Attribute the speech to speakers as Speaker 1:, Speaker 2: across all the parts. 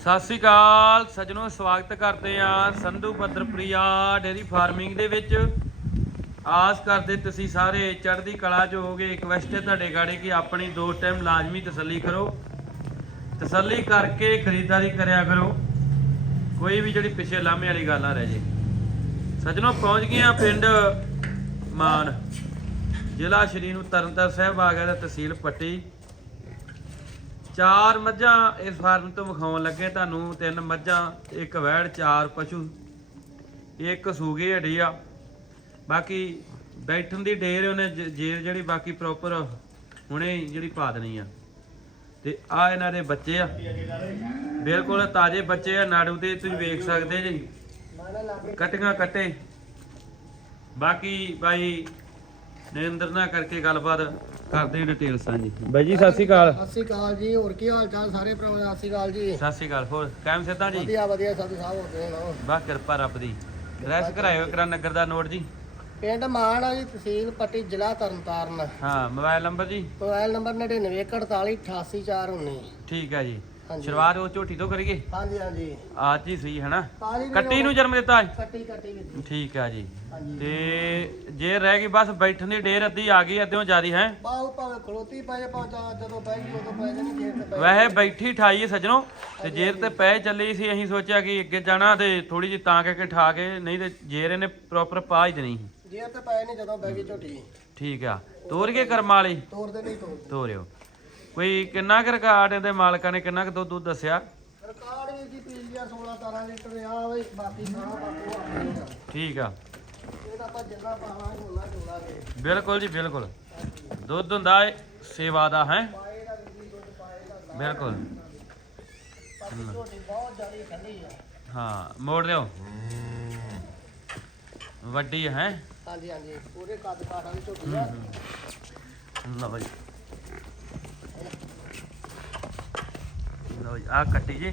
Speaker 1: ਸਤਿ ਸ੍ਰੀ ਅਕਾਲ ਸੱਜਣੋ, ਸਵਾਗਤ ਕਰਦੇ ਆ ਸੰਧੂ ਭੱਦਰਪ੍ਰਿਆ ਡੇਰੀ ਫਾਰਮਿੰਗ ਦੇ ਵਿੱਚ। ਆਸ ਕਰਦੇ ਤੁਸੀਂ ਸਾਰੇ ਚੜ੍ਹਦੀ ਕਲਾ 'ਚ ਹੋਗੇ ਰਿਕਵੈਸਟ ਹੈ ਤੁਹਾਡੇ ਗਾੜੀ ਕਿ ਆਪਣੀ ਦੋ ਟਾਈਮ ਲਾਜ਼ਮੀ ਤਸੱਲੀ ਕਰੋ। ਤਸੱਲੀ ਕਰਕੇ ਖਰੀਦਦਾਰੀ ਕਰਿਆ ਕਰੋ। ਕੋਈ ਵੀ ਜਿਹੜੀ ਪਿੱਛੇ ਲਾਮੇ ਵਾਲੀ ਗੱਲ ਨਾ ਰਹਿ ਜੇ। ਸੱਜਣੋ, ਪਹੁੰਚ ਗਏ ਆ ਪਿੰਡ ਮਾਨ। ਜ਼ਿਲ੍ਹਾ ਸ਼੍ਰੀ ਨੂੰ ਤਰਨਤਾਰਨ ਸਾਹਿਬ ਆ ਗਿਆ ਤਹਿਸੀਲ ਪੱਟੀ। ਚਾਰ ਮੱਝਾਂ ਇਸ ਫਾਰਮ ਤੋਂ ਵਿਖਾਉਣ ਲੱਗੇ ਤੁਹਾਨੂੰ ਤਿੰਨ ਮੱਝਾਂ ਇੱਕ ਵੈੜ ਚਾਰ ਪਸ਼ੂ ਇੱਕ ਸੂਗੀ ਹੱਡੀ ਆ ਬਾਕੀ ਬੈਠਣ ਦੀ ਢੇਰ ਉਹਨੇ ਜੇਰ ਜਿਹੜੀ ਬਾਕੀ ਪ੍ਰੋਪਰ ਹੁਣੇ ਜਿਹੜੀ ਪਾ ਦੇਣੀ ਆ। ਤੇ ਆ ਇਹਨਾਂ ਦੇ ਬੱਚੇ ਆ। ਬਿਲਕੁਲ ਤਾਜ਼ੇ ਬੱਚੇ ਆ ਨਾੜੂ ਦੇ ਤੁਸੀਂ ਵੇਖ ਸਕਦੇ ਜੀ। ਕਟੀਆਂ ਕੱਟੇ। ਬਾਕੀ ਬਾਈ ਨਰਿੰਦਰ ਨਾਲ ਕਰਕੇ ਗੱਲਬਾਤ ਕਰਦੇ ਡਿਟੇਲ ਸਾਂਝੀ ਬਾਈ ਜੀ ਸਤਿ ਸ਼੍ਰੀ ਅਕਾਲ।
Speaker 2: ਸਤਿ ਸ਼੍ਰੀ ਅਕਾਲ ਜੀ ਹੋਰ ਕੀ ਹਾਲ ਚਾਲ ਸਾਰੇ ਭਰਾਵਾਂ ਦਾ? ਸਤਿ ਸ਼੍ਰੀ ਅਕਾਲ ਜੀ।
Speaker 1: ਸਤਿ ਸ਼੍ਰੀ ਅਕਾਲ ਹੋਰ ਕਾਇਮ ਸਿੱਧਾ ਜੀ?
Speaker 2: ਵਧੀਆ ਵਧੀਆ ਸਭ ਸਾਹਿਬ ਹੁੰਦੇ ਹੋ
Speaker 1: ਬਾ ਕਿਰਪਾ ਰੱਬ ਦੀ। ਰੈਸ ਕਰਾਇਓ ਕਰਾ ਨਗਰ ਦਾ ਨੋਟ ਜੀ।
Speaker 2: ਪਿੰਡ ਮਾਨ ਆ ਜੀ ਤਹਿਸੀਲ ਪੱਟੀ ਜ਼ਿਲ੍ਹਾ ਤਰਨਤਾਰਨ।
Speaker 1: ਹਾਂ ਮੋਬਾਈਲ ਨੰਬਰ ਜੀ?
Speaker 2: ਮੋਬਾਈਲ ਨੰਬਰ 9914488419
Speaker 1: ਠੀਕ ਹੈ ਜੀ।
Speaker 2: ਹਾਂਜੀ।
Speaker 1: ਸ਼ੁਰੂਆਤ ਉਹ ਝੋਟੀ ਤੋਂ ਕਰੀਏ?
Speaker 2: ਹਾਂਜੀ ਹਾਂਜੀ।
Speaker 1: ਅੱਜ ਹੀ ਸਹੀ ਹੈ ਨਾ
Speaker 2: ਤਾਜੀ ਵੀ
Speaker 1: ਕੱਟੀ ਨੂੰ ਜਨਮ ਦਿੱਤਾ
Speaker 2: ਕੱਟੀ ਕੱਟੀ ਵਿੱਚ
Speaker 1: ਠੀਕ ਹੈ ਜੀ।
Speaker 2: ਹਾਂਜੀ।
Speaker 1: ਤੇ ਜੇ ਰਹਿ ਗਈ ਬਸ ਬੈਠਣ ਦੀ ਢੇਰ ਅੱਧੀ ਆ ਗਈ ਅੱਧਿਓਂ ਜਿਆਦੀ ਹੈ?
Speaker 2: ਬਾਹੂ ਭਾਵੇਂ ਖਲੋਤੀ ਪਏ ਪਹੁੰਚਾ ਜਦੋਂ ਪੈ ਗਈ ਉਦੋਂ ਪੈ ਜਾਣੀ ਗੇਟ ਤੇ ਪੈ
Speaker 1: ਵੈਸੇ ਬੈਠੀ ਠਾਈ ਹੈ ਸੱਜਣੋ ਤੇ ਜੇਰ ਤੇ ਪੈ ਚੱਲੀ ਸੀ ਅਸੀਂ ਸੋਚਿਆ ਕਿ ਅੱਗੇ ਜਾਣਾ ਤੇ ਥੋੜੀ ਜਿਹੀ ਤਾਂ ਕਰਕੇ ਠਾ ਕੇ ਨਹੀਂ ਤੇ ਜੇਰ ਇਹਨੇ ਪ੍ਰੋਪਰ ਪਾ ਹੀ ਦੇਣੀ ਸੀ।
Speaker 2: ਤੇ ਪੈ ਨਹੀਂ ਜਦੋਂ ਬੈ ਗਈ ਝੋਟੀ।
Speaker 1: ਠੀਕ ਆ। ਤੋਰ ਕੇ ਕਰਮ ਵਾਲੀ?
Speaker 2: ਦੇ ਨਹੀਂ ਤੋੜ
Speaker 1: ਤੋਰਿਓ। ਕੋਈ ਕਿੰਨਾ ਕੁ ਰਿਕਾਰਡ ਇਹਦੇ ਮਾਲਕਾਂ ਨੇ ਕਿੰਨਾ ਕੁ ਦੁੱਧ ਦੁੱਧ ਦੱਸਿਆ?
Speaker 2: ਰਿਕਾਰਡ ਵੀ ਜੀ ਪੀ ਲਿਆ 16 17 ਲੀਟਰ ਆ ਬਈ ਬਾਕੀ ਸਾਰਾ ਆਪਣੇ ਦਾ
Speaker 1: ਠੀਕ ਆ।
Speaker 2: ਇਹਦਾ ਆਪਾਂ ਜਿੰਨਾ ਪਾਵਾਂਗੇ ਉਹਨਾਂ ਜੋੜਾਂਗੇ
Speaker 1: ਬਿਲਕੁਲ ਜੀ ਬਿਲਕੁਲ। ਦੁੱਧ ਹੁੰਦਾ ਏ ਸੇਵਾ ਦਾ ਹੈ?
Speaker 2: ਪਾਏਗਾ ਵੀ ਦੁੱਧ ਪਾਏਗਾ
Speaker 1: ਬਿਲਕੁਲ।
Speaker 2: ਬਾਕੀ ਝੋਟੀ ਬਹੁਤ ਜ਼ਿਆਦਾ ਠੰਡੀ ਆ।
Speaker 1: ਹਾਂ ਮੋੜ ਦਿਓ ਵੱਡੀ ਹੈ?
Speaker 2: ਹਾਂਜੀ ਹਾਂਜੀ। ਪੂਰੇ ਕੱਦ ਕਾਠ ਵਾਲੀ ਝੋਟੀ ਆ।
Speaker 1: ਲਓ ਜੀ ਲਓ ਜੀ ਆ ਕੱਟੀ ਜੀ।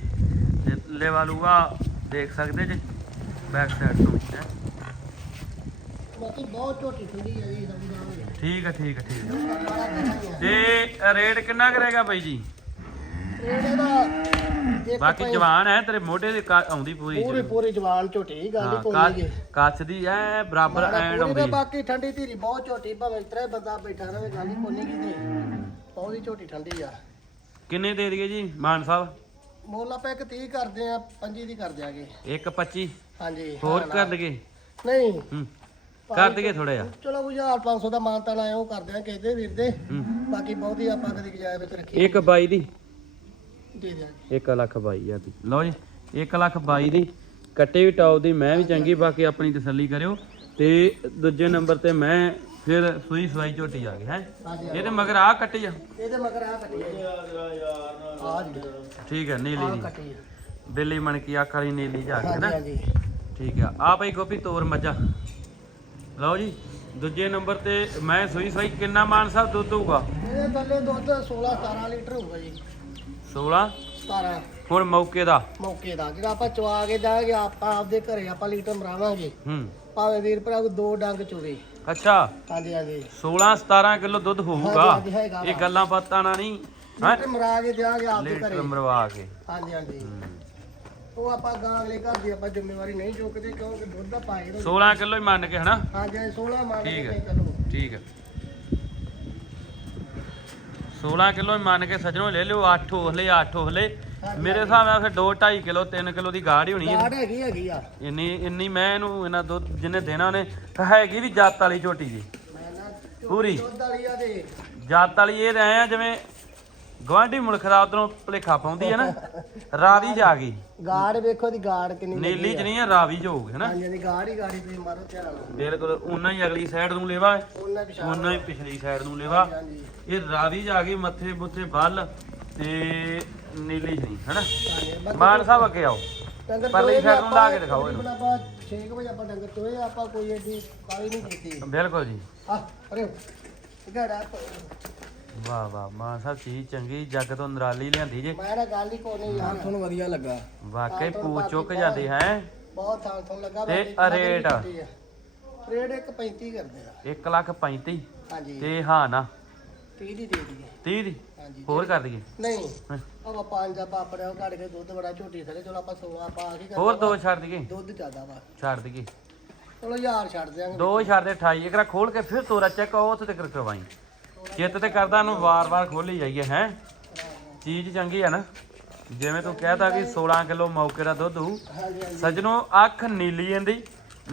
Speaker 1: ਤੇ ਲੈਵਾ ਲੂਆ ਦੇਖ ਸਕਦੇ ਜੀ ਬੈਕ ਸਾਈਡ ਤੋਂ। ਹੈਂ।
Speaker 2: ਬਾਕੀ ਬਹੁਤ ਠੰਡੀ ਜੀ
Speaker 1: ਠੀਕ ਹੈ। ਠੀਕ ਹੈ ਠੀਕ ਹੈ ਤੇ ਰੇਟ ਕਿੰਨਾ ਕਰੇਗਾ ਬਾਈ ਜੀ?
Speaker 2: ਇਹਦੇ
Speaker 1: ਬਾਕੀ ਜਵਾਨ ਹੈ ਤੇਰੇ ਮੋਢੇ ਦੇ ਆਉਂਦੀ ਪੂਰੀ
Speaker 2: ਪੂਰੀ ਪੂਰੀ ਜਵਾਨ ਝੋਟੀ ਗੱਲ ਹੀ
Speaker 1: ਹਾਂ
Speaker 2: ਕੋਈ
Speaker 1: ਕੱਚ
Speaker 2: ਨਹੀਂ
Speaker 1: ਕੱਚ ਦੀ ਐ ਬਰਾਬਰ ਐਂਡ ਆਉਂਦੀ।
Speaker 2: ਬਾਕੀ ਠੰਡੀ ਧੀਰੀ ਬਹੁਤ ਝੋਟੀ ਭਾਵੇਂ ਤਰੇ ਬੰਦਾ ਬੈਠਾ ਰਹੇ ਗੱਲ ਹੀ ਕੋਈ ਨਹੀਂ ਕਿਤੇ। ਬਹੁਤੀ ਝੋਟੀ ਠੰਡੀ ਆ।
Speaker 1: ਕਿੰਨੇ ਦੇ ਦਈਏ ਜੀ ਮਾਨ ਸਾਹਿਬ?
Speaker 2: ਮੁੱਲ ਆਪਾਂ ਇੱਕ 30 ਕਰਦੇ ਆ 25 ਦੀ ਕਰ ਦਿਆਂਗੇ।
Speaker 1: 125
Speaker 2: ਹਾਂਜੀ
Speaker 1: ਹੋਰ ਕਰ ਦਈਏ?
Speaker 2: ਨਹੀਂ।
Speaker 1: ਹੂੰ ਕਰ ਦਈਏ ਥੋੜਾ ਜਿਹਾ।
Speaker 2: ਚਲੋ 1500 ਦਾ ਮਾਨਤਾ ਲਾਇਆ ਉਹ ਕਰਦੇ ਆ ਕਿਸੇ ਦੇ ਵੀਰ ਦੇ। ਬਾਕੀ ਬਹੁਤੀ ਆਪਾਂ ਕਦੀ ਗਜਾਇ ਵਿੱਚ ਰੱਖੀ
Speaker 1: ਇੱਕ 22 ਦੀ?
Speaker 2: ਦੇ ਦਿਆਂਗੇ।
Speaker 1: 1 ਲੱਖ 22000 ਦੀ। ਲਓ ਜੀ 1 ਲੱਖ 22 ਦੀ। ਕੱਟੇ ਵੀ ਟੌਪ ਦੀ ਮੈਂ ਵੀ ਚੰਗੀ ਬਾਕੀ ਆਪਣੀ ਤਸੱਲੀ ਕਰਿਓ। ਤੇ ਦੂਜੇ ਨੰਬਰ ਤੇ ਮੈਂ ਫਿਰ ਸੂਈ ਸਵਾਈ ਝੋਟੀ ਆ ਗਈ ਹੈ? ਇਹਦੇ ਮਗਰ ਆ ਕੱਟੀ ਆ?
Speaker 2: ਇਹਦੇ ਮਗਰ ਆ ਕੱਟੀ ਆ ਜੀ।
Speaker 1: ਠੀਕ ਹੈ ਨੀਲੀ
Speaker 2: ਆ
Speaker 1: ਦੀ
Speaker 2: ਕੱਟੀ ਆ।
Speaker 1: ਦਿੱਲੀ ਮਣਕੀ ਅੱਖ ਵਾਲੀ ਨੀਲੀ ਜਾ ਕੇ ਨਾ?
Speaker 2: ਹਾਂਜੀ।
Speaker 1: ਠੀਕ ਆ। ਆ ਭਾਈ ਗੋਪੀ ਤੋਰ ਮੱਝਾਂ। ਲਓ ਜੀ ਦੂਜੇ ਨੰਬਰ ਤੇ ਮੈਂ ਸੂਈ ਸਵਾਈ ਕਿੰਨਾ ਮਾਨ ਸਾਹਿਬ ਦੁੱਧ ਹੋਊਗਾ
Speaker 2: ਇਹਦੇ ਥੱਲੇ ਦੁੱਧ 16 17 ਲੀਟਰ ਹੋਊਗਾ ਜੀ।
Speaker 1: 16
Speaker 2: 17
Speaker 1: ਹੁਣ ਮੌਕੇ ਦਾ?
Speaker 2: ਮੌਕੇ ਦਾ। ਜਿਹੜਾ ਆਪਾਂ ਚਵਾ ਕੇ ਦਾਂਗੇ ਆਪਾਂ ਆਪਦੇ ਘਰੇ ਆਪਾਂ ਲੀਟਰ ਮਰਾਵਾਂਗੇ।
Speaker 1: ਹੂੰ।
Speaker 2: ਭਾਵੇਂ ਵੀਰ ਭਰਾ ਕੋਈ ਦੋ ਡੰਗ ਚੋਵੇ।
Speaker 1: ਅੱਛਾ।
Speaker 2: ਹਾਂਜੀ ਹਾਂਜੀ।
Speaker 1: 16 17 ਕਿਲੋ ਦੁੱਧ ਹੋਊਗਾ।
Speaker 2: ਹਾਂਜੀ, ਹਾਂਜੀ, ਹੈਗਾ
Speaker 1: ਇਹ
Speaker 2: ਵਾ।
Speaker 1: ਗੱਲਾਂ ਬਾਤਾਂ ਨਾ ਨਹੀਂ। ਹੈ?
Speaker 2: ਲੀਟਰ ਮਰਾ ਕੇ ਦਿਆਂਗੇ ਆਪਦੇ
Speaker 1: ਲੀਟਰ
Speaker 2: ਘਰੇ।
Speaker 1: ਮਰਵਾ ਕੇ।
Speaker 2: ਹਾਂਜੀ ਹਾਂਜੀ। ਉਹ ਆਪਾਂ ਗਾਂ ਅਗਲੇ ਘਰ ਦੀ ਆਪਾਂ ਜ਼ਿੰਮੇਵਾਰੀ ਨਹੀਂ ਚੁੱਕਦੇ ਕਿਉਂਕਿ ਦੁੱਧ ਦਾ ਪਾਏ ਦਾ
Speaker 1: 16 ਕਿਲੋ ਹੀ ਮੰਨ ਕੇ ਹਨਾ?
Speaker 2: ਹਾਂਜੀ 16 ਮੰਨ
Speaker 1: ਠੀਕ
Speaker 2: ਕੇ
Speaker 1: ਹੈ।
Speaker 2: ਚਲੋ
Speaker 1: ਠੀਕ ਹੈ। 16 ਕਿਲੋ ਹੀ ਮੰਨ ਕੇ ਸੱਜਣੋ ਲੈ ਲਿਓ 8 ਹੋਲੇ 8 ਹੋਲੇ। ਮੇਰੇ ਹਿਸਾਬ ਨਾਲ ਫਿਰ 2 2.5 ਕਿਲੋ 3 ਕਿਲੋ ਦੀ ਗਾੜ ਹੀ ਹੋਣੀ ਹੈ।
Speaker 2: ਕਾੜ ਹੈਗੀ ਹੈਗੀ ਆ।
Speaker 1: ਇੰਨੀ ਇੰਨੀ ਮੈਂ ਇਹਨੂੰ ਇਹਨਾਂ ਦੁੱਧ ਜਿੰਨੇ ਦੇਣਾ ਨੇ ਹੈਗੀ ਵੀ ਜੱਤ ਵਾਲੀ ਝੋਟੀ ਜੀ
Speaker 2: ਮੈਂ ਨਾ ਝੋਟੀ
Speaker 1: ਪੂਰੀ।
Speaker 2: ਦੁੱਧ ਵਾਲੀ ਆ ਤੇ
Speaker 1: ਜੱਤ ਵਾਲੀ ਇਹ ਰਹੇ ਆ ਜਿਵੇਂ ਗਵਾਂਢੀ ਮੁਲਕ ਦਾ ਉਧਰੋਂ ਭਲੇਖਾ ਪਾਉਂਦੀ ਹੈ ਨਾ ਰਾਵੀ ਜਾ ਗਈ।
Speaker 2: ਗਾੜ ਵੇਖੋ ਦੀ ਗਾੜ ਕਿੰਨੀ
Speaker 1: ਨੀਲੀ ਚ ਨਹੀਂ ਹੈ ਰਾਵੀ ਚ ਹੋਊਗੀ ਹਨਾ
Speaker 2: ਹਾਂਜੀ ਹਾਂਜੀ ਗਾੜ ਹੀ ਗਾੜੀ ਤੇ ਮਾਰੋ ਧਿਆਨ ਨਾਲ।
Speaker 1: ਬਿਲਕੁਲ ਉਹਨਾਂ ਹੀ ਅਗਲੀ ਸਾਈਡ ਨੂੰ ਲੇਵਾ ਹੈ,
Speaker 2: ਉਹਨਾਂ
Speaker 1: ਹੀ ਪਿਛਲੀ ਸਾਈਡ ਨੂੰ ਲੇਵਾ।
Speaker 2: ਹਾਂਜੀ
Speaker 1: ਇਹ ਰਾਵੀ ਜਾ ਗਈ ਮੱਥੇ ਮੁੱਥੇ ਬੱਲ ਤੇ ਨੀਲੀ ਨਹੀਂ ਹਨਾ? ਮਾਨ ਸਾਹਿਬ ਅੱਗੇ ਆਓ।
Speaker 2: ਡੰਗਰ
Speaker 1: ਪਰਲੀ side ਨੂੰ ਲਾ ਕੇ
Speaker 2: ਆਪਾਂ
Speaker 1: ਦਿਖਾਓ ਇਹਨੂੰ।
Speaker 2: ਤਕਰੀਬਨ ਆਪਾਂ 6 ਵਜੇ ਆਪਾਂ ਡੰਗਰ ਚੋਏ ਆਪਾਂ ਕੋਈ ਏਡੀ ਕਾਲੀ ਨਹੀਂ ਕੀਤੀ।
Speaker 1: ਬਿਲਕੁਲ ਜੀ।
Speaker 2: ਆ ਅਰੇ ਗੜਾ
Speaker 1: ਵਾਹ ਵਾਹ ਮਾਨ ਸਾਹਿਬ ਚੀਜ਼ ਚੰਗੀ ਜੱਗ ਤੋਂ ਨਰਾਲੀ ਲਿਆਂਦੀ ਜੇ।
Speaker 2: ਮੈਂ ਨਾ ਗੱਲ ਹੀ ਕੋਈ ਨਹੀਂ ਯਾਰ ਤੁਹਾਨੂੰ ਵਧੀਆ ਲੱਗਾ।
Speaker 1: ਵਾਕਈ ਪੂ ਚੁੱਕ ਜਾਂਦੀ ਹੈ।
Speaker 2: ਬਹੁਤ ਥਾਂ ਤੋਂ ਲੱਗਾ
Speaker 1: ਤੇ
Speaker 2: ਬਾਕੀ
Speaker 1: ਰੇਟ?
Speaker 2: ਕੀਤੀ ਆ। ਰੇਟ ਇੱਕ 35 ਕਰਦੇ ਆ।
Speaker 1: 1 ਲੱਖ 35
Speaker 2: ਹਾਂਜੀ।
Speaker 1: ਤੇ ਹਾਂ ਨਾ।
Speaker 2: 30 ਦੀ ਦੇ
Speaker 1: ਦੀ? ਹੋਰ ਕਰ ਦਈਏ?
Speaker 2: ਨਹੀਂ ਆਪਾਂ ਪੰਜ ਆਪਾਂ ਆਪਣੇ ਉਹ ਘੜ ਕੇ ਦੁੱਧ ਬੜਾ ਝੋਟੀ ਥਲੇ ਚਲੋ ਆਪਾਂ ਸੋਆ ਪਾ ਕੇ
Speaker 1: ਹੋਰ ਦੋ ਛੱਡ ਦਈਏ?
Speaker 2: ਦੁੱਧ ਜ਼ਿਆਦਾ ਵਾ।
Speaker 1: ਛੱਡ ਦਈਏ।
Speaker 2: ਚਲੋ ਯਾਰ ਛੱਡ ਦਿਆਂਗੇ।
Speaker 1: ਦੋ ਛੱਡ ਦੇ 28 ਇਕਰਾ ਖੋਲ ਕੇ ਫਿਰ ਤੋਰਾ ਚੈੱਕ ਉਹ ਉੱਥੇ ਕਰਵਾਈ। ਚਿੱਤ ਤੇ ਕਰਦਾ ਨੂੰ ਵਾਰ-ਵਾਰ ਖੋਲੀ ਜਾਈਏ ਹੈ? ਚੀਜ਼ ਚੰਗੀ ਆ ਨਾ। ਜਿਵੇਂ ਤੂੰ ਕਹਿਤਾ ਕਿ 16 ਕਿਲੋ ਮੌਕੇ ਦਾ ਦੁੱਧ ਹੋਊ। ਸਜਣੋ ਅੱਖ ਨੀਲੀ ਇਹਦੀ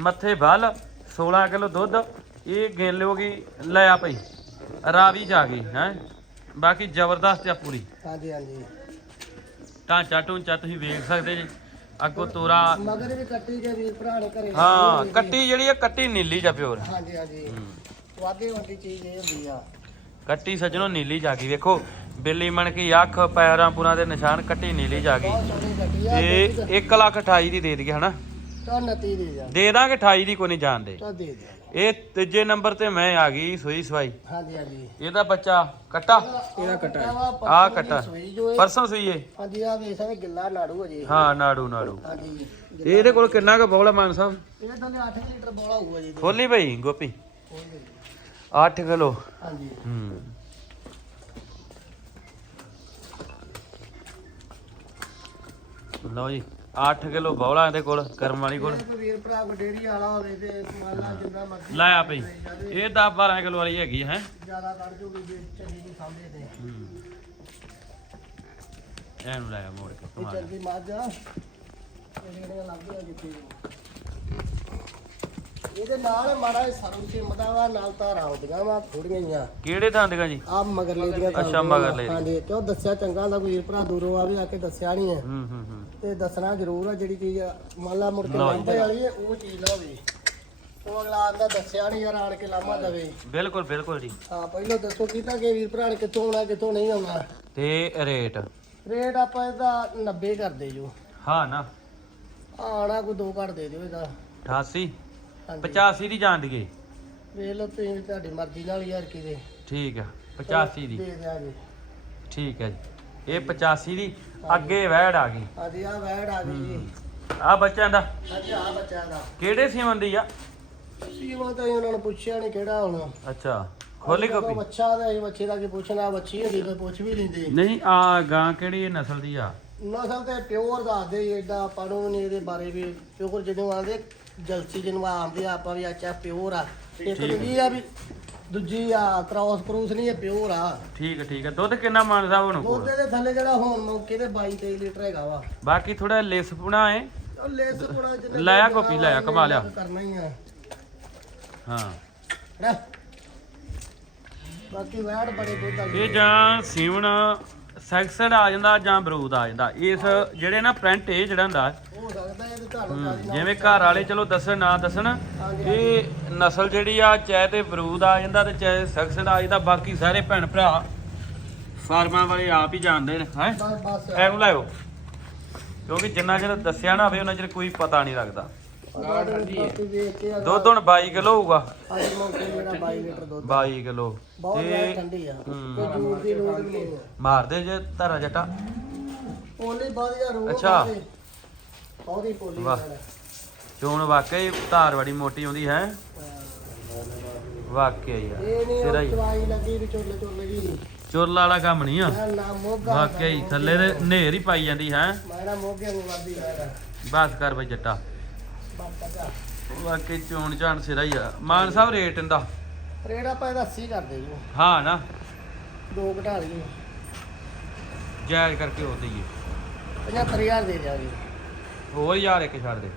Speaker 1: ਮੱਥੇ ਬਲ 16 ਕਿਲੋ ਦੁੱਧ ਇਹ ਗਿਣ ਲਿਓਗੀ ਲੈ ਆ ਭਈ। ਰਾਵੀ ਜਾ ਗਈ ਹੈ? ਬਾਕੀ ਜ਼ਬਰਦਸਤ ਆ ਪੂਰੀ।
Speaker 2: ਹਾਂਜੀ ਹਾਂਜੀ।
Speaker 1: ਢਾਂਚਾ ਢੂੰਚਾ ਤੁਸੀਂ ਵੇਖ ਸਕਦੇ ਜੀ। ਅੱਗੋਂ ਤੋਰਾ
Speaker 2: ਮਗਰ ਵੀ ਕੱਟੀ ਕੇ ਵੀਰ ਭਰਾ ਨੇ ਘਰੇ।
Speaker 1: ਹਾਂ ਕੱਟੀ ਜਿਹੜੀ ਆ ਕੱਟੀ ਨੀਲੀ ਜਾ ਪਿਓਰ।
Speaker 2: ਹਾਂਜੀ ਹਾਂਜੀ। ਵਾਗੇ ਵੱਡੀ ਚੀਜ਼ ਇਹ ਹੁੰਦੀ ਆ।
Speaker 1: ਕੱਟੀ ਸੱਜਣੋ ਨੀਲੀ ਜਾ ਗਈ। ਵੇਖੋ ਬਿੱਲੀ ਮਣ ਕੀ ਅੱਖ ਪੈਰਾਂ ਪੁਰਾਂ ਦੇ ਨਿਸ਼ਾਨ ਕੱਟੀ ਨੀਲੀ ਜਾ ਗਈ। ਤੇ 1 ਲੱਖ 28 ਦੀ ਦੇ ਦਈਏ ਹਨਾ?
Speaker 2: ਤਾਂ ਨਤੀ ਦੇ ਜਾ
Speaker 1: ਦੇ ਦਾਂਗੇ 28 ਦੀ ਕੋਈ ਨਹੀਂ ਜਾਣਦੇ।
Speaker 2: ਤਾਂ ਦੇ ਦੇ
Speaker 1: ਇਹ ਤੀਜੇ ਨੰਬਰ ਤੇ ਮੈਂ ਆ ਗਈ ਸੋਈ ਸਵਾਈ।
Speaker 2: ਹਾਂਜੀ ਹਾਂਜੀ।
Speaker 1: ਇਹਦਾ ਬੱਚਾ ਕੱਟਾ?
Speaker 2: ਇਹਦਾ ਕੱਟਾ
Speaker 1: ਆ ਕੱਟਾ।
Speaker 2: ਸੋਈ ਜੋ ਇਹ।
Speaker 1: ਪਰਸੋਂ ਸੂਈਏ
Speaker 2: ਹਾਂਜੀ ਆ ਵੇਖ ਸਕਦੇ ਗਿੱਲਾ ਨਾੜੂ ਅਜੇ।
Speaker 1: ਹਾਂ ਨਾੜੂ ਨਾੜੂ।
Speaker 2: ਹਾਂਜੀ।
Speaker 1: ਤੇ ਇਹਦੇ ਕੋਲ ਕਿੰਨਾ ਕੁ ਬੌਲਾ ਮਾਨ ਸਾਹਿਬ?
Speaker 2: ਇਹ ਥੱਲੇ 8 ਲੀਟਰ ਬੋਲਾ ਹੋਊਗਾ ਜੀ
Speaker 1: ਖੋਲੀ ਬਈ ਗੋਪੀ। 8 ਕਿਲੋ।
Speaker 2: ਹਾਂਜੀ।
Speaker 1: ਹੂੰ। ਲਓ ਜੀ। 8 ਕਿਲੋ ਬੌਲਾ ਇਹਦੇ ਕੋਲ ਕਰਮ ਵਾਲੀ ਕੋਲ।
Speaker 2: ਜੇ ਕੋਈ ਵੀਰ ਭਰਾ ਕੋ ਡੇਰੀ ਵਾਲਾ ਹੋਵੇ ਤੇ ਮੰਨ ਲਾ ਜਿੰਨਾ ਮਰਜ਼ੀ
Speaker 1: ਲਾਇਆ ਪਈ ਇਹ 10 12 ਕਿਲੋ ਵਾਲੀ ਹੈਗੀ ਹੈ।
Speaker 2: ਜ਼ਿਆਦਾ ਕੱਢ ਜੂਗੀ ਜੇ ਚੰਗੀ ਨਹੀਂ ਤੇ।
Speaker 1: ਇਹਨੂੰ ਲਾਇਆ ਮੋੜ ਕੇ ਕਮਾਲ
Speaker 2: ਚੰਗੀ ਆ। ਇਹ ਲੱਭਦੀਆਂ ਜਿੱਥੇ ਇਹਦੇ ਨਾਲ ਮਾੜਾ ਸਰਮ ਸਿਮਦਾ ਵਾ ਨਾਲ ਧਾਰਾਂ ਆਉਂਦੀਆਂ ਵਾ ਥੋੜੀਆਂ ਜੀਆਂ
Speaker 1: ਕਿਹੜੇ ਥਾਂ ਦੀਆਂ ਜੀ?
Speaker 2: ਆ ਮਗਰਲੇ ਦੀਆਂ
Speaker 1: ਅੱਛਾ, ਮਗਰਲੇ ਦੀਆਂ।
Speaker 2: ਹਾਂਜੀ ਕਿਉਂ ਦੱਸਿਆ ਚੰਗਾ ਕੋਈ ਵੀਰ ਭਰਾ ਦੂਰੋਂ ਆਵੇ ਆ ਕੇ ਦੱਸਿਆ ਨਹੀਂ ਹੈ
Speaker 1: ਹੂੰ ਹੂੰ ਹੂੰ।
Speaker 2: ਤੇ ਦੱਸਣਾ ਜ਼ਰੂਰ ਆ ਜਿਹੜੀ ਚੀਜ਼ ਮੰਨ ਲਾ ਮੁੜ ਕੇ ਵਾਲੀ ਹੈ ਉਹ ਚੀਜ਼ ਨਾ ਹੋਵੇ। ਉਹ ਅਗਲਾ ਆਂਦਾ ਦੱਸਿਆ ਨਹੀਂ ਯਾਰ ਆਣ ਕੇ ਲਾਮਾ ਦਵੇ।
Speaker 1: ਬਿਲਕੁਲ ਬਿਲਕੁਲ ਜੀ।
Speaker 2: ਹਾਂ ਪਹਿਲਾਂ ਦੱਸੋ ਕੀਤਾ ਕਿ ਵੀਰ ਭਰਾ ਨੇ ਕਿੱਥੋਂ ਆਉਣਾ ਕਿੱਥੋਂ ਨਹੀਂ ਆਉਣਾ।
Speaker 1: ਤੇ ਰੇਟ?
Speaker 2: ਰੇਟ ਆਪਾਂ ਇਹਦਾ 90 ਕਰਦੇ ਜੋ
Speaker 1: ਹਾਂ ਨਾ।
Speaker 2: ਆਣਾ ਕੋਈ ਦੋ ਘੱਟ ਦੇ ਦਿਓ ਇਹਦਾ।
Speaker 1: 88
Speaker 2: ਹਾਂਜੀ।
Speaker 1: 85 ਦੀ ਜਾਣ ਦੀਏ
Speaker 2: ਵੇਖ ਲਓ ਤੁਸੀਂ ਤੁਹਾਡੀ ਮਰਜ਼ੀ ਨਾਲ ਯਾਰ ਕਿਤੇ।
Speaker 1: ਠੀਕ ਆ 85 ਦੀ।
Speaker 2: ਦੇ ਦਿਆਂਗੇ।
Speaker 1: ਠੀਕ ਹੈ ਜੀ। ਇਹ 85 ਦੀ ਅੱਗੇ ਵੈੜ ਆ ਗਈ।
Speaker 2: ਹਾਂਜੀ ਆ ਵੈੜ ਆ ਗਈ ਜੀ।
Speaker 1: ਆ ਬੱਚਿਆਂ ਦਾ?
Speaker 2: ਅੱਛਾ ਆ ਬੱਚਾ ਦਾ।
Speaker 1: ਕਿਹੜੇ ਸੀਮਨ ਦੀ ਆ?
Speaker 2: ਸੀਮਾ ਤਾਂ ਅਸੀਂ ਉਹਨਾਂ ਨੂੰ ਪੁੱਛਿਆ ਨਹੀਂ ਕਿਹੜਾ ਹੋਣਾ।
Speaker 1: ਅੱਛਾ ਖੋਲੀ ਕਾਪੀ।
Speaker 2: ਬੱਚਾ ਦਾ ਇਹ ਬੱਚੇ ਦਾ ਕੀ ਪੁੱਛਣਾ ਬੱਚੀ ਹੁੰਦੀ ਤਾਂ ਪੁੱਛ ਵੀ ਲੈਂਦੇ।
Speaker 1: ਨਹੀਂ ਆ ਗਾਂ ਕਿਹੜੀ ਨਸਲ ਦੀ ਆ?
Speaker 2: ਨਸਲ ਤੇ ਪਿਓਰ ਦੱਸਦੇ ਹੀ ਏਡਾ ਆਪਾਂ ਨੂੰ ਨਹੀਂ ਇਹਦੇ ਬਾਰੇ ਵੀ। ਪਿਓਰ ਜਿਹਨੂੰ ਆਂਦੇ ਜਲਸੀ ਜਿਹਨੂੰ ਆਂਦੇ ਆਪਾਂ ਵੀ ਅੱਛਾ ਪਿਓਰ ਆ। ਇੱਕ ਦੂਜੀ ਆ ਵੀ ਦੂਜੀ ਆ ਕ੍ਰਾਸ ਕਰੂਸ ਨਹੀਂ ਇਹ ਪਿਓਰ ਆ।
Speaker 1: ਠੀਕ ਹੈ ਠੀਕ ਹੈ। ਦੁੱਧ ਕਿੰਨਾ ਮਾਨ ਸਾਹਿਬ ਨੂੰ ਕੋਲ?
Speaker 2: ਉਹਦੇ ਦੇ ਥੱਲੇ ਜਿਹੜਾ ਹੁਣ ਮੌਕੇ ਤੇ 22 23 ਲੀਟਰ ਹੈਗਾ ਵਾ।
Speaker 1: ਬਾਕੀ ਥੋੜਾ ਲਿਸ ਪੁਣਾ ਹੈ
Speaker 2: ਉਹ ਲੈਸ ਕੋਣਾ ਜਿੰਨੇ
Speaker 1: ਲਾਇਆ ਗੋਪੀ, ਲਾਇਆ, ਕਮਾ ਲਿਆ।
Speaker 2: ਕਰਨਾ ਹੀ ਆ।
Speaker 1: ਹਾਂ।
Speaker 2: ਹੈਨਾ? ਬਾਕੀ ਵੈੜ ਬੜੇ ਦੁੱਧ ਆ।
Speaker 1: ਇਹ ਜਾਂ ਸੀਵਨ ਸੈਕਸਡ ਆ ਜਾਂਦਾ ਜਾਂ ਬਰੂਦ ਆ ਜਾਂਦਾ। ਇਸ ਜਿਹੜੇ ਨਾ ਪ੍ਰਿੰਟ ਇਹ ਜਿਹੜਾ ਹੁੰਦਾ
Speaker 2: ਹੋ ਸਕਦਾ ਇਹ ਤੇ ਤੁਹਾਨੂੰ
Speaker 1: ਜਿਵੇਂ ਘਰ ਵਾਲੇ ਚਲੋ ਦੱਸਣ ਨਾ ਦੱਸਣ ਇਹ ਨਸਲ ਜਿਹੜੀ ਆ ਚਾਹੇ ਤੇ ਬਰੂਦ ਆ ਜਾਂਦਾ ਤੇ ਚਾਹੇ ਸੈਕਸਡ ਆ ਜਾਂਦਾ ਬਾਕੀ ਸਾਰੇ ਭੈਣ ਭਰਾ ਫਾਰਮਾਂ ਵਾਲੇ ਆਪ ਹੀ ਜਾਣਦੇ ਨੇ ਹੈ? ਐਨੂੰ ਲਾਇਓ ਕਿਉਂਕਿ ਜਿੰਨਾ ਚਿਰ ਦੱਸਿਆ ਨਾ ਹੋਵੇ ਉਹਨਾਂ ਚਿਰ ਕੋਈ ਪਤਾ ਨਹੀਂ ਲੱਗਦਾ।
Speaker 2: ਵੇਖ ਕੇ
Speaker 1: ਦੁੱਧ ਹੁਣ 22 ਕਿਲੋ ਹੋਊਗਾ?
Speaker 2: ਅੱਜ ਮੌਕੇ ਜਿਹੜਾ 22 ਲੀਟਰ ਦੁੱਧ।
Speaker 1: 22 ਕਿਲੋ।
Speaker 2: ਬਹੁਤ ਜ਼ਿਆਦਾ
Speaker 1: ਤੇ
Speaker 2: ਠੰਡੀ ਆ। ਕੋਈ ਜੂਰ ਦੀ ਲੋੜ ਵੀ ਨਹੀਂ ਆ
Speaker 1: ਮਾਰਦੇ ਜੇ ਧਾਰਾ ਜੱਟਾ?
Speaker 2: ਪੋਲੀ ਵਧੀਆ ਰੋ
Speaker 1: ਅੱਛਾ।
Speaker 2: ਉਹਦੀ ਪੋਲੀ
Speaker 1: ਵਾਹ।
Speaker 2: ਨਾਲ।
Speaker 1: ਚੋਣ ਵਾਕਈ ਧਾਰ ਬੜੀ ਮੋਟੀ ਹੁੰਦੀ ਹੈ। ਵਾਕਿਆ ਹੀ ਆ
Speaker 2: ਇਹ ਨਹੀਂ
Speaker 1: ਸਿਰਾ
Speaker 2: ਉਹ
Speaker 1: ਹੀ।
Speaker 2: ਚਵਾਈ ਲੱਗੀ ਵੀ ਚੁੱਲ ਚੁੱਲ ਜੀ।
Speaker 1: ਚੁਰਲਾ ਵਾਲਾ ਕੰਮ ਨਹੀਂ ਆ।
Speaker 2: ਮੈਂ ਨਾ ਮੋਗਾ
Speaker 1: ਵਾਕਿਆ ਹੀ ਥੱਲੇ ਦੇ ਨੇਰ ਹੀ ਪਾਈ ਜਾਂਦੀ ਹੈ।
Speaker 2: ਮੈਂ ਨਾ ਮੋਗੇ ਨੂੰ ਵੱਧਦੀ ਲੈਣਾ
Speaker 1: ਬਸ ਕਰ ਬਈ ਜੱਟਾ। ਵਾਕਈ ਚੋਣ ਝਾਣ ਸਿਰਾ ਹੀ ਆ। ਮਾਨ ਸਾਹਿਬ ਰੇਟ ਇਹਦਾ।
Speaker 2: ਰੇਟ ਆਪਾਂ ਇਹਦਾ 80 ਕਰਦੇ ਜੀ।
Speaker 1: ਹਾਂ ਨਾ।
Speaker 2: ਦੋ ਘਟਾ ਲਈਏ।
Speaker 1: ਜਾਇਜ਼ ਕਰਕੇ ਉਹ ਦਈਏ।
Speaker 2: 75000 ਦੇ ਦਿਆਂਗੇ
Speaker 1: ਹੋਰ ਯਾਰ ਇੱਕ ਛੱਡ ਦੇ।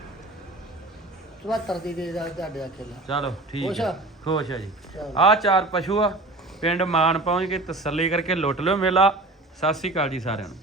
Speaker 2: 74 ਦੀ ਦੇ ਦਿਆਂ ਤੁਹਾਡੇ ਆਖੇ ਲਾ
Speaker 1: ਚਲੋ ਠੀਕ
Speaker 2: ਖੁਸ਼
Speaker 1: ਹੈ।
Speaker 2: ਆ?
Speaker 1: ਖੁਸ਼ ਆ ਜੀ।
Speaker 2: ਚਲੋ।
Speaker 1: ਆ ਚਾਰ ਪਸ਼ੂ ਆ। ਪਿੰਡ ਮਾਨ ਪਹੁੰਚ ਕੇ ਤਸੱਲੀ ਕਰਕੇ ਲੁੱਟ ਲਿਓ ਮੇਲਾ। ਸਤਿ ਸ੍ਰੀ ਅਕਾਲ ਜੀ ਸਾਰਿਆਂ ਨੂੰ।